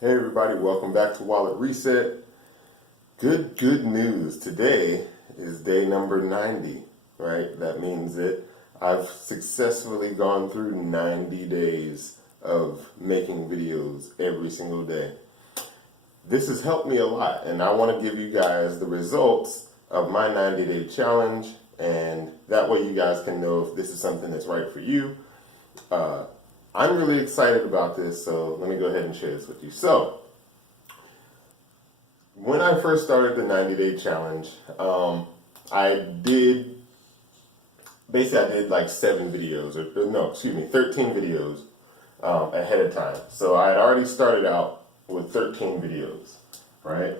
Hey everybody, welcome back to Wallet Reset. Good news. Today is day number 90, right? That means that I've successfully gone through 90 days of making videos every single day. This has helped me a lot, and I want to give you guys the results of my 90-day challenge, and that way you guys can know if this is something that's right for you. I'm really excited about this, so let me go ahead and share this with you. So, when I first started the 90-day challenge, I did like 7 videos, or no, excuse me, 13 videos ahead of time. So I had already started out with 13 videos, right?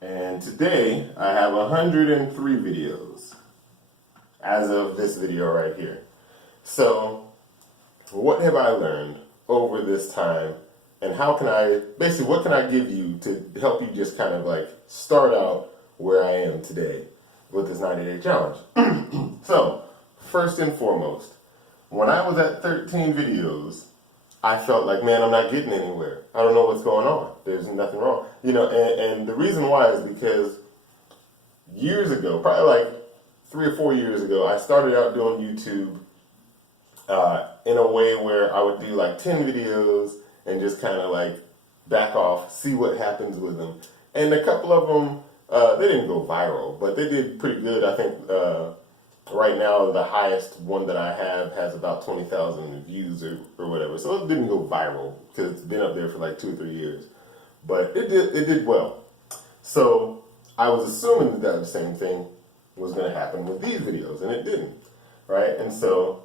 And today I have 103 videos as of this video right here. So what have I learned over this time, and how can I, basically what can I give you to help you just kind of like start out where I am today with this 90-day challenge? So, first and foremost, when I was at 13 videos, I felt like, man, I'm not getting anywhere. I don't know what's going on. There's nothing wrong. And the reason why is because years ago, probably like 3 or 4 years ago, I started out doing YouTube in a way where I would do like 10 videos and just kind of like back off, see what happens with them. And a couple of them, they didn't go viral, but they did pretty good. I think right now the highest one that I have has about 20,000 views or whatever. So it didn't go viral because it's been up there for like 2 or 3 years. But it did well. So I was assuming that the same thing was going to happen with these videos, and it didn't, right? And so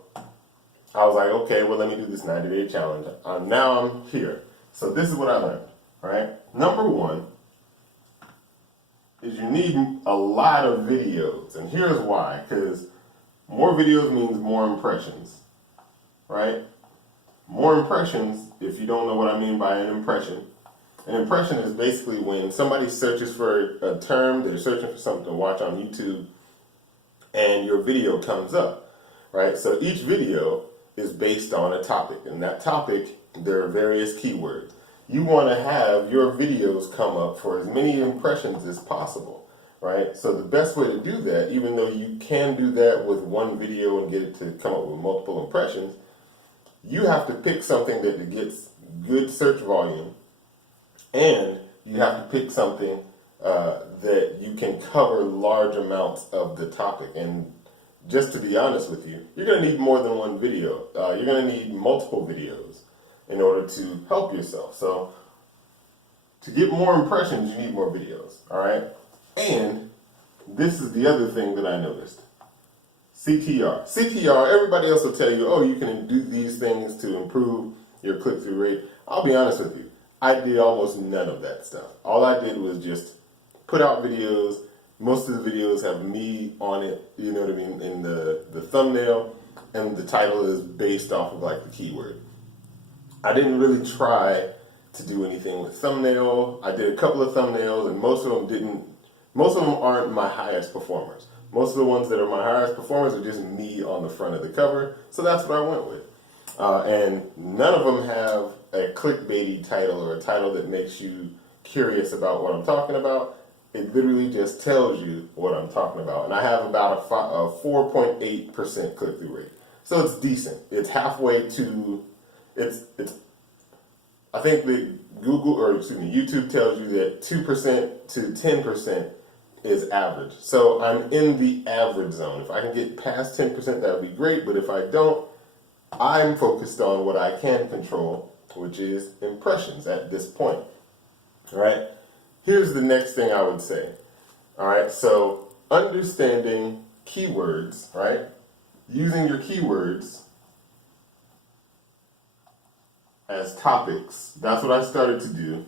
I was like, okay, well, let me do this 90-day challenge. Now I'm here. So this is what I learned, right? Number one is you need a lot of videos. And here's why. Because more videos means more impressions, right? More impressions, if you don't know what I mean by an impression is basically when somebody searches for a term, they're searching for something to watch on YouTube, and your video comes up, right? So each video is based on a topic, and that topic, there are various keywords. You want to have your videos come up for as many impressions as possible, right? So the best way to do that, even though you can do that with one video and get it to come up with multiple impressions, you have to pick something that gets good search volume, and you have to pick something that you can cover large amounts of the topic. And just to be honest with you, you're going to need more than one video. You're going to need multiple videos in order to help yourself. So to get more impressions, you need more videos, all right? And this is the other thing that I noticed. CTR. CTR, everybody else will tell you, oh, you can do these things to improve your click-through rate. I'll be honest with you. I did almost none of that stuff. All I did was just put out videos. Most of the videos have me on it, you know what I mean, in the thumbnail, and the title is based off of like the keyword. I didn't really try to do anything with thumbnail. I did a couple of thumbnails, and most of them aren't my highest performers. Most of the ones that are my highest performers are just me on the front of the cover, so that's what I went with. And none of them have a clickbaity title or a title that makes you curious about what I'm talking about. It literally just tells you what I'm talking about. And I have about a 4.8% click-through rate. So it's decent. It's halfway to, I think that YouTube tells you that 2% to 10% is average. So I'm in the average zone. If I can get past 10%, that would be great. But if I don't, I'm focused on what I can control, which is impressions at this point. All right? Here's the next thing I would say. All right? So understanding keywords, right? Using your keywords as topics. That's what I started to do.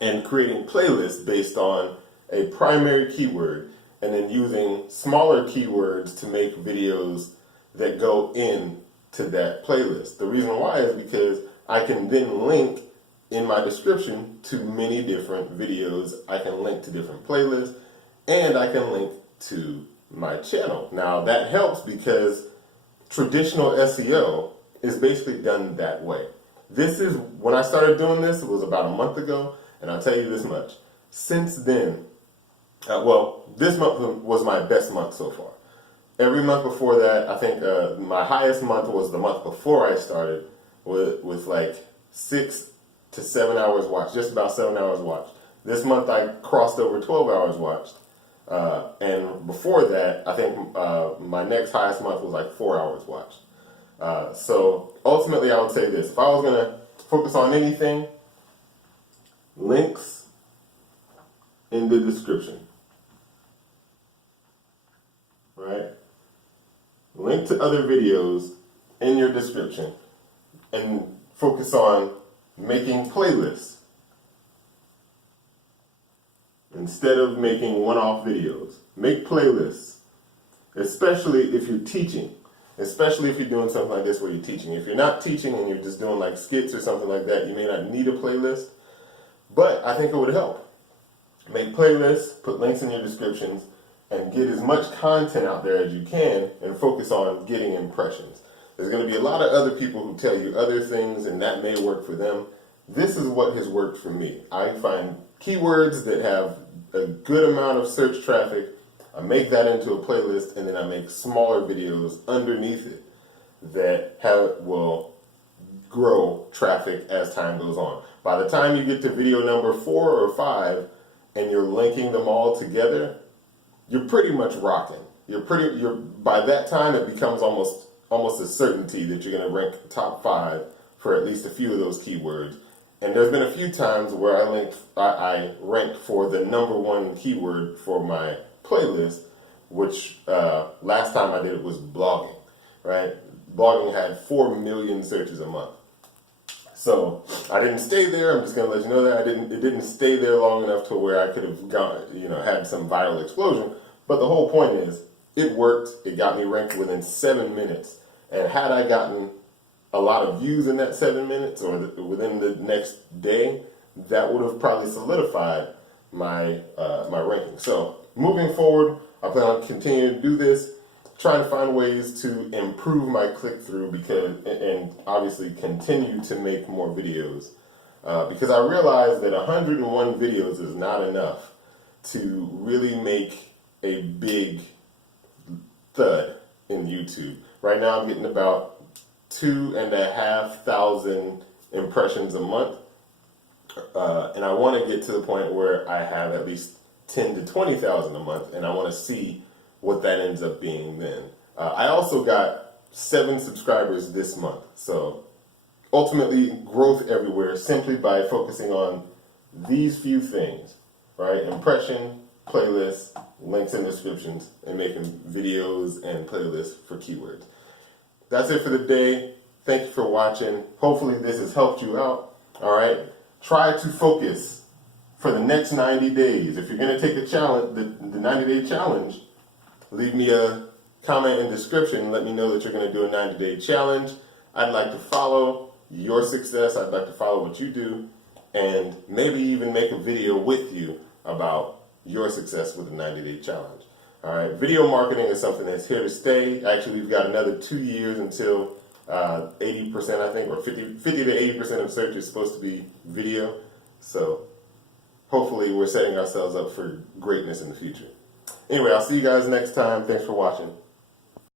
And creating playlists based on a primary keyword, and then using smaller keywords to make videos that go in to that playlist. The reason why is because I can then link in my description to many different videos. I can link to different playlists, and I can link to my channel. Now that helps because traditional SEO is basically done that way. This is, when I started doing this, it was about a month ago, and I'll tell you this much. Since then, this month was my best month so far. Every month before that, I think my highest month was the month before I started, with like 6 to 7 hours watched, just about 7 hours watched. This month I crossed over 12 hours watched. And before that, I think my next highest month was like 4 hours watched. So ultimately, I would say this: if I was going to focus on anything, links in the description, right? Link to other videos in your description, and focus on making playlists instead of making one-off videos. Make playlists, especially if you're teaching. Especially if you're doing something like this where you're teaching. If you're not teaching and you're just doing like skits or something like that, you may not need a playlist, but I think it would help. Make playlists, put links in your descriptions, and get as much content out there as you can, and focus on getting impressions. There's going to be a lot of other people who tell you other things, and that may work for them. This is what has worked for me. I find keywords that have a good amount of search traffic, I make that into a playlist, and then I make smaller videos underneath it that will grow traffic as time goes on. By the time you get to video number 4 or 5 and you're linking them all together, you're pretty much rocking. By that time it becomes almost a certainty that you're going to rank top 5 for at least a few of those keywords. And there's been a few times where I ranked for the number 1 keyword for my playlist, which last time I did it was blogging, right? Blogging had 4 million searches a month. So I didn't stay there. I'm just going to let you know that it didn't stay there long enough to where I could have had some viral explosion. But the whole point is, it worked. It got me ranked within 7 minutes. And had I gotten a lot of views in that 7 minutes or within the next day, that would have probably solidified my ranking. So moving forward, I plan on continuing to do this, trying to find ways to improve my click-through and obviously continue to make more videos. Because I realize that 101 videos is not enough to really make a big thud in YouTube. Right now I'm getting about 2,500 impressions a month. And I want to get to the point where I have at least 10 to 20,000 a month, and I want to see what that ends up being then. I also got 7 subscribers this month, so ultimately growth everywhere simply by focusing on these few things, right? Impression, playlists, links in descriptions, and making videos and playlists for keywords. That's it for the day. Thank you for watching. Hopefully this has helped you out. All right. Try to focus for the next 90 days. If you're going to take a challenge, the 90-day challenge, leave me a comment in the description and let me know that you're going to do a 90-day challenge. I'd like to follow your success. I'd like to follow what you do, and maybe even make a video with you about your success with a 90-day challenge. All right, video marketing is something that's here to stay. Actually, we've got another 2 years until 80%, I think, or 50 to 80% of search is supposed to be video. So hopefully we're setting ourselves up for greatness in the future. Anyway, I'll see you guys next time. Thanks for watching.